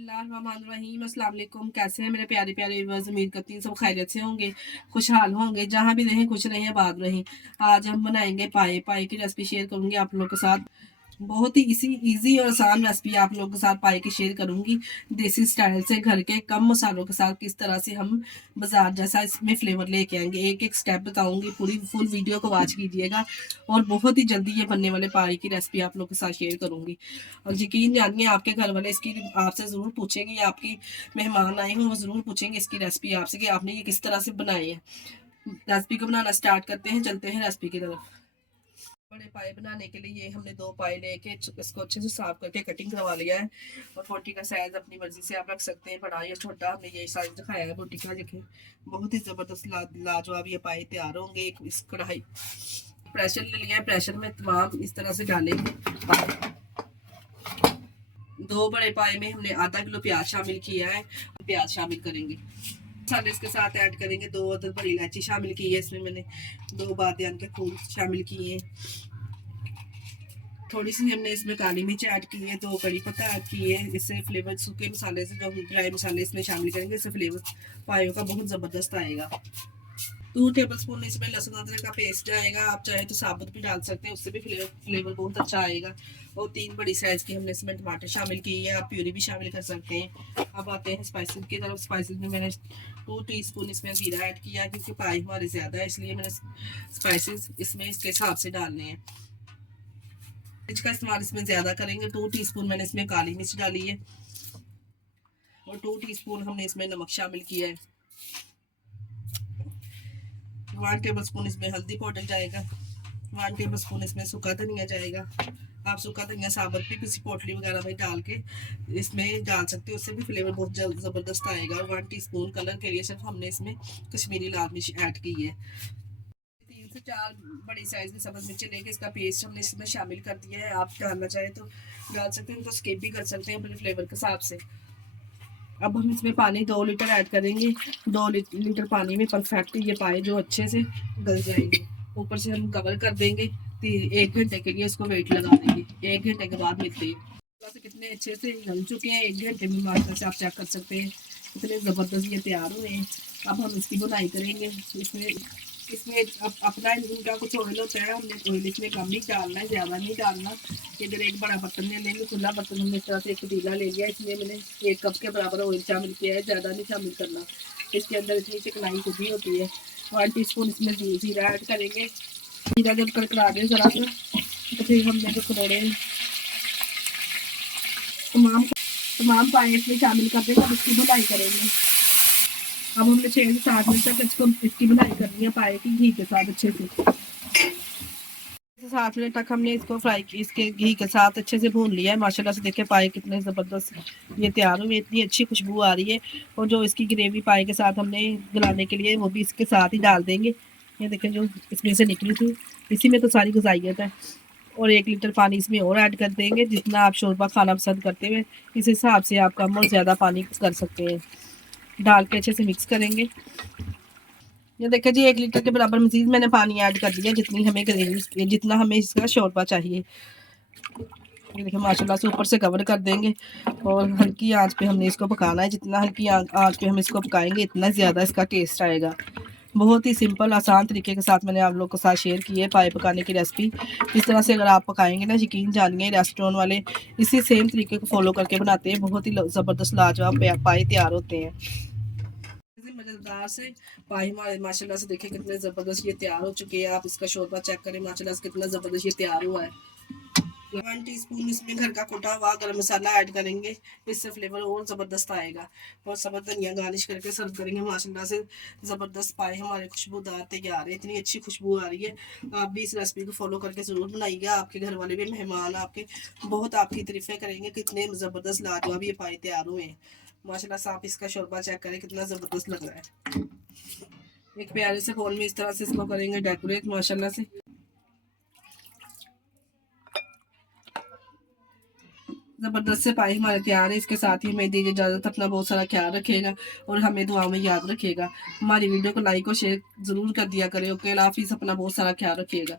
बिस्मिल्लाहिर्रहमानिर्रहीम। अस्सलाम वालेकुम। कैसे हैं मेरे प्यारे प्यारे व्यूअर्स? उम्मीद करती हूँ सब खैरियत से होंगे, खुशहाल होंगे, जहाँ भी रहें खुश रहें, आबाद रहें। आज हम बनाएंगे पाए। पाए की रेसिपी शेयर करूंगी आप लोगों के साथ। बहुत ही इजी और आसान रेसिपी आप लोगों के साथ पाए की शेयर करूंगी, देसी स्टाइल से, घर के कम मसालों के साथ किस तरह से हम बाजार जैसा इसमें फ्लेवर लेके आएंगे। एक एक स्टेप बताऊंगी, पूरी फुल वीडियो को वॉच कीजिएगा। और बहुत ही जल्दी ये बनने वाले पाए की रेसिपी आप लोगों के साथ शेयर करूंगी। और यकीन जानिए, आपके घर वाले इसकी आपसे ज़रूर पूछेंगे, या आपकी मेहमान आए हों वो ज़रूर पूछेंगे इसकी रेसिपी आपसे कि आपने ये किस तरह से बनाई है। रेसिपी को बनाना स्टार्ट करते हैं, चलते हैं रेसिपी की तरफ। बड़े पाए बनाने के लिए ये हमने 2 पाए लेके इसको अच्छे से साफ करके कटिंग करवा लिया है। और बोटी का साइज अपनी मर्जी से आप रख सकते हैं, बड़ा या छोटा। हमने यही साइज दिखाया है बोटी का। देखें, बहुत ही ज़बरदस्त लाजवाब ये पाए तैयार होंगे। एक इस कढ़ाई प्रेशर ले लिया है, प्रेशर में तमाम इस तरह से डालेंगे। 2 बड़े पाए में हमने आधा किलो प्याज शामिल किया है। प्याज शामिल करेंगे, मसाले इसके साथ ऐड करेंगे। 2 अदद बड़ी इलायची शामिल की है इसमें मैंने। 2 बादियान के फूल शामिल किए हैं। थोड़ी सी हमने इसमें काली मिर्च ऐड की है। 2 कड़ी पत्ता ऐड किए है। इससे फ्लेवर, सूखे मसाले से जो ड्राई मसाले इसमें शामिल करेंगे, इससे फ्लेवर पायों का बहुत ज़बरदस्त आएगा। 2 टेबलस्पून इसमें लहसुन अदरक का पेस्ट जाएगा। आप चाहे तो साबुत भी डाल सकते हैं, उससे भी फ्लेवर बहुत अच्छा आएगा। और 3 बड़ी साइज की हमने इसमें टमाटर शामिल की है। आप प्यूरी भी शामिल कर सकते हैं। अब आते हैं स्पाइसेस की तरफ। स्पाइसेस में मैंने 2 टीस्पून इसमें जीरा ऐड किया, क्योंकि पाई हमारे ज़्यादा है, इसलिए मैंने स्पाइसेस इसमें इसके हिसाब से डालने हैं। मिर्च का इस्तेमाल इसमें ज़्यादा करेंगे। 2 टीस्पून मैंने इसमें काली मिर्च डाली है। और 2 टीस्पून हमने इसमें नमक शामिल किया है। 1 टेबलस्पून इसमें हल्दी पाउडर जाएगा। 1 टेबलस्पून इसमें सूखा धनिया जाएगा। आप सूखा धनिया साबुत भी किसी पोटली वगैरह में डाल के इसमें डाल सकते हो, उससे भी फ्लेवर बहुत ज़बरदस्त आएगा। और 1 टीस्पून कलर के लिए सिर्फ हमने इसमें कश्मीरी लाल मिर्च ऐड की है। 3 से 4 बड़ी साइज की सब्ज़ मिर्चें लेके इसका पेस्ट हमने इसमें शामिल कर दिया है। आप डालना चाहें तो डाल सकते हैं, उनको स्किप भी कर सकते हैं अपने फ्लेवर के हिसाब से। अब हम इसमें पानी 2 लीटर ऐड करेंगे। 2 लीटर पानी में परफेक्ट ये पाए जो अच्छे से गल जाएंगे। ऊपर से हम कवर कर देंगे। 1 घंटे के लिए इसको वेट लगा देंगे। 1 घंटे के बाद मिलते हैं से कितने अच्छे से गल चुके हैं। 1 घंटे में मास्टर से आप चेक कर सकते हैं कितने ज़बरदस्त ये तैयार हुए हैं। अब हम इसकी बुनाई करेंगे। इसमें इसमें अपना इनका कुछ ऑयल होता है, हमने ऑयल इसमें कम नहीं डालना है, ज़्यादा नहीं डालना। इधर एक बड़ा बर्तन ले लेंगे, खुला बर्तन। हमने इस तरह से एक पतीला ले लिया, इसमें मैंने 1 कप के बराबर ऑयल शामिल किया है, ज़्यादा नहीं शामिल करना। इसके अंदर इतनी चिकनाई कुछ भी होती है। 1 टीस्पून इसमें जीरा ऐड करेंगे। जीरा जब कड़कड़ा दे ज़रा सा, तो फिर हमने जो खरोड़े तमाम पाए इसमें शामिल कर देंगे। अब इसकी बुनाई करेंगे। अब हमने 6 से 7 मिनट तक इसकी बुनाई करनी है पाए की, घी के साथ अच्छे से। 7 मिनट तक हमने इसको फ्राई की, इसके घी के साथ अच्छे से भून लिया है। माशाल्लाह से देखे पाए कितने ज़बरदस्त ये तैयार हुए, इतनी अच्छी खुशबू आ रही है। और जो इसकी ग्रेवी पाए के साथ हमने गलाने के लिए, वो भी इसके साथ ही डाल देंगे। ये देखें जो इसमें से निकली थी, इसी में तो सारी गुजाइयत है। और 1 लीटर पानी इसमें और ऐड कर देंगे। जितना आप शोरबा खाना पसंद करते हुए, इस हिसाब से आप कम और ज़्यादा पानी कर सकते हैं। डाल के अच्छे से मिक्स करेंगे। ये देखिए जी, 1 लीटर के बराबर मज़ीद मैंने पानी ऐड कर दिया, जितनी हमें ग्रेवी, जितना हमें इसका शोरबा चाहिए। ये देखिए माशाल्लाह से ऊपर से कवर कर देंगे। और हल्की आंच पे हमने इसको पकाना है। जितना हल्की आंच पे हम इसको पकाएंगे, इतना ज़्यादा इसका टेस्ट आएगा। बहुत ही सिंपल आसान तरीके के साथ मैंने आप लोगों के साथ शेयर की है पाए पकाने की रेसिपी। इस तरह से अगर आप पकाएंगे ना, यकीन जानिए रेस्टोरेंट वाले इसी सेम तरीके को फॉलो करके बनाते हैं। बहुत ही ज़बरदस्त लाजवाब पाए तैयार होते हैं। मज़ेदार से पाए हमारे माशाल्लाह से देखिए कितने ज़बरदस्त ये तैयार हो चुके हैं। आप इसका शोरबा चेक करें, माशाल्लाह से कितना ज़बरदस्त ये तैयार हुआ है। 1 टीस्पून इसमें घर का कुटा हुआ गरम मसाला ऐड करेंगे, इससे फ्लेवर और ज़बरदस्त आएगा। और सब्ज़ धनिया गार्निश करके सर्व करेंगे। माशाल्लाह से ज़बरदस्त पाए हमारे खुशबूदार तैयार है, इतनी अच्छी खुशबू आ रही है। आप भी इस रेसिपी को फॉलो करके ज़रूर बनाइएगा। आपके घर वाले भी, मेहमान आपके बहुत आपकी तारीफ़ें करेंगे, कितने ज़बरदस्त लाजवाब ये पाए तैयार हुए हैं। माशाल्लाह से आप इसका शोरबा चेक करें, कितना ज़बरदस्त लग रहा है। एक प्यारे से बोल में इस तरह से इसको करेंगे डेकोरेट। माशाल्लाह से ज़बरदस्त से पाए हमारे तैयार है। इसके साथ ही हमें दीजिए इजाज़त। अपना बहुत सारा ख्याल रखिएगा और हमें दुआ में याद रखिएगा। हमारी वीडियो को लाइक और शेयर ज़रूर कर दिया करें। ओके, अल्लाह हाफिज़। अपना बहुत सारा ख्याल रखिएगा।